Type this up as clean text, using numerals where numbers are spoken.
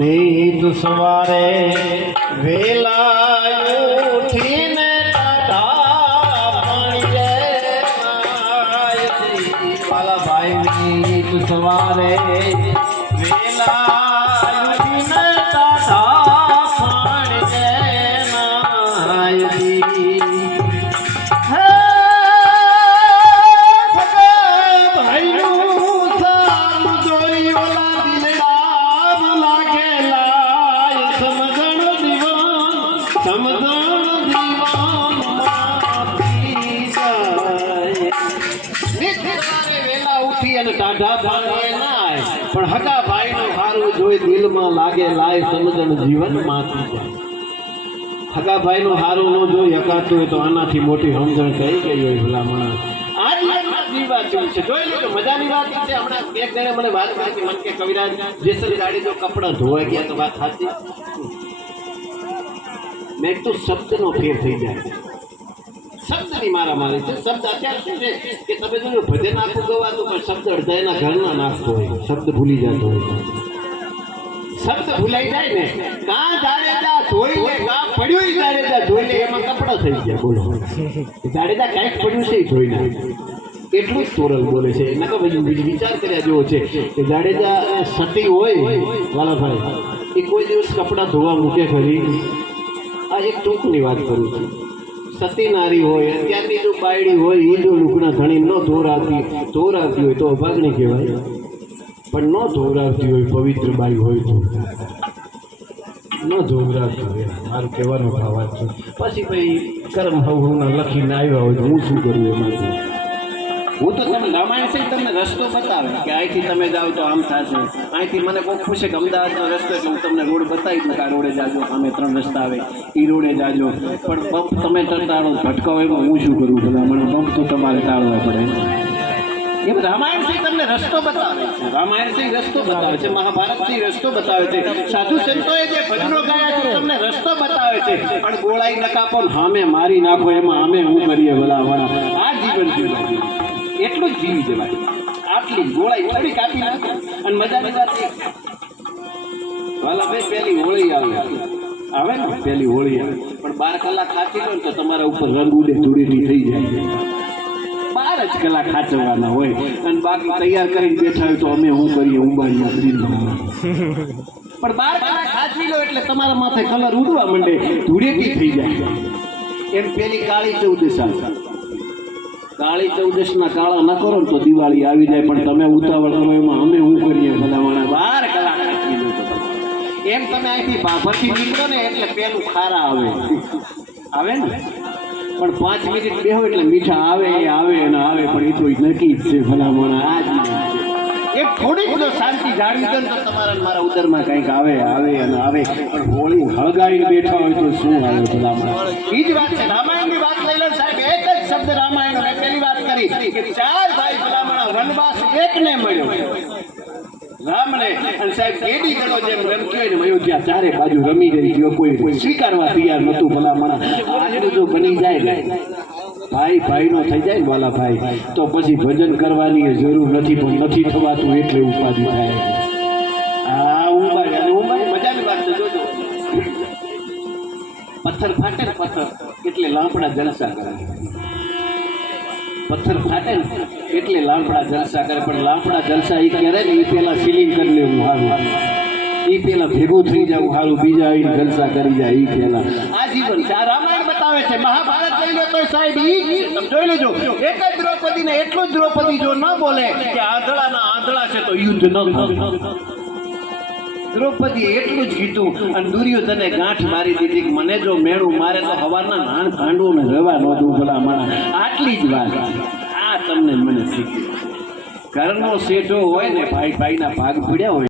નીંદ સવારે વેલા ઉઠીને વાલા ભાઈ નીંદ સવારે વેલા ઉઠીને ટાટા પાણી પણ હગા ભાઈ નું હારું જોઈ દિલમાં લાગે લાય સમજણ જીવન માંથી જાય. હગા ભાઈ નું હારું ન જોઈ હકાતું હોય તો આનાથી મોટી સમજણ કઈ ગઈ હોય ભલામણા. આજની વાત છે, જોઈ લો મજાની વાત છે. હમણાં એક જણે મને વાત કરી મન કે કવિરાજ જેસલ ગાડી જો કપડા ધોવાઈ ગયા તો વાત સાચી. મેં તો શબ્દનો ફેર થઈ જાય. શબ્દની મારામારી છે. શબ્દ અત્યારે શું છે કે તમે જો ભજન આખું ગવાતું પણ શબ્દ અડધાના ઘરમાં નાખતો હોય, શબ્દ ભૂલી જતો હોય. શબ્દ ભૂલાઈ જાય ને કાં જાડેજા ધોઈ લે, કાં પડ્યું જાડેજા ધોઈ લે, એમાં કપડા થઈ ગયા. બોલો જાડેજા કાંઈક પડ્યું છે ધોઈ નાખે એટલું જ તોરલ બોલે છે. એના તો વિચાર કર્યા જેવો છે કે જાડેજા સતી હોય વાલાભાઈ એ કોઈ દિવસ કપડાં ધોવા મૂકે ખરી? આ એક ટૂંકની વાત કરું છું. સતી નારી હોય અત્યારની જો બાયડી હોય એ જો લુગડા ધણી ન ધોરાવતી હોય તો અભાગણી કહેવાય. પણ ન ધોરાવતી હોય પવિત્ર બાઈ હોય તો ન ધોરાવતી હોય. મારું કહેવાનો ભાવ છે. પછી ભાઈ કર્મ હવના લખીને આવ્યા હોય તો હું શું કરું એમાં? હું તો તમે રામાયણ છે તમને રસ્તો બતાવે કે અહીંથી તમે જાઓ તો આમ થશે. અહીંથી મને કોઈ પૂછે કે અમદાવાદનો રસ્તો એટલે હું તમને રોડ બતાવી દઉં કે આ રોડે જાજો, સામે 3 રસ્તા આવે એ રોડે જાજો. પણ બમ્પ તમે ટાળો ભટકાવો એમાં હું શું કરું? બધા મને બમ્પ તો તમારે ટાળવા પડે. એમ રામાયણથી તમને રસ્તો બતાવે છે. રામાયણથી રસ્તો બતાવે છે, મહાભારતથી રસ્તો બતાવે છે, સાધુ સંતોએ જે ભજનો ગાયા છે તમને રસ્તો બતાવે છે. પણ ગોળાઈ નકાપો સામે મારી નાખો એમાં અમે હું કરીએ ભલાવાળા? આ જીવન જીવન એટલું જ જીવી જવાય. આટલી ગોળાઈ થોડી કાપી નાખો. અને મજાની વાત વાલા ભાઈ પહેલી હોળી આવે ને, પહેલી હોળી આવે પણ 12 કલાક ખાચી લો ને તો તમારા ઉપર રંગ ઉડે ધૂળેટી થઈ જાય. 12 જ કલાક ખાચવવાના હોય અને બાકી તૈયાર કરીને બેઠા હોય તો અમે હું કરીએ ઉંબાડિયા કરીને. પણ 12 કલાક ખાચવી લો એટલે તમારા માથે કલર ઉડવા માંડે, ધૂળેટી થઈ જાય. એમ પેલી કાળી ચૌદશ આવે. કાળી ચૌદશના કાળા ન કરો ને તો દિવાળી આવી જાય. પણ તમે ઉતાવળ કરો એમાં અમે શું કરીએ ભલામણા? 12 કલાક ખાચવી લો તો એમ તમે અહીંથી ભાભરથી નીકળો ને એટલે પેલું ખારા આવે ને. પણ 5 મિનિટ બેહો એટલે મીઠા આવે અને આવે. પણ એ તો નક્કી જ છે ભલામણા. આ જ એક થોડીક જો શાંતિ જાળવી દો ને તો તમારા મારા ઉદરમાં કંઈક આવે અને આવે. પણ હોળી હળગાવીને બેઠા હોય તો શું આવે ભલામણા? એ જ વાત છે. રામાયણની વાત લઈ લો સાહેબ. એક જ શબ્દ રામાયણ મેં પહેલી વાત કરી કે 4 ભાઈ ભલામણા વનવાસ એકને મળ્યો રામને. અને સાહેબ કેડી ગણો જેમ રમતો હોય ને અયોધ્યા ચારે બાજુ રમી રહી ગયો, કોઈ સ્વીકારવા તૈયાર નતું ભલામણા. આટલું જો બની જાય ને ભાઈ નો થઈ જાય ને વાલા ભાઈ તો પછી ભજન કરવાની જરૂર નથી. પણ નથી થવાતું એટલે ઉપાધિ થાય. આ ઉંબાઈ મજાની વાત છે. જોજો પથ્થર ફાટે ને પથ્થર એટલે લાંપડા જલસા કરે. પથ્થર ફાટે ને એટલે લાંપડા જલસા કરે. પણ લાંપડા જલસા એ કરે ને એ પેલા સીલિંગ કરી લેવું સારું, એ પેલા ભેગું થઈ જવું સારું, બીજા આવીને જલસા કરી જાય એ પેલા. આ જીવન છે. આ રામાયણ બતાવે છે. મહાભારત લઈ લો તો સાહેબ જોઈ લેજો. એક જ દ્રૌપદી ને એટલું જ દ્રૌપદી જો ન બોલે કે આંધળા છે તો યુદ્ધ ન થાય. દ્રૌપદી એટલું જ કીધું અને દુર્યોધને ગાંઠ મારી દીધી કે મને જો મેળું મારે તો હવારના નાણ ભાંડવું ને રવા ન દઉં ભલામણા. આટલી જ વાત આ તમને મને શીખ્યું. ઘરનો શેઠો હોય ને ભાઈના ભાગ પડ્યા હોય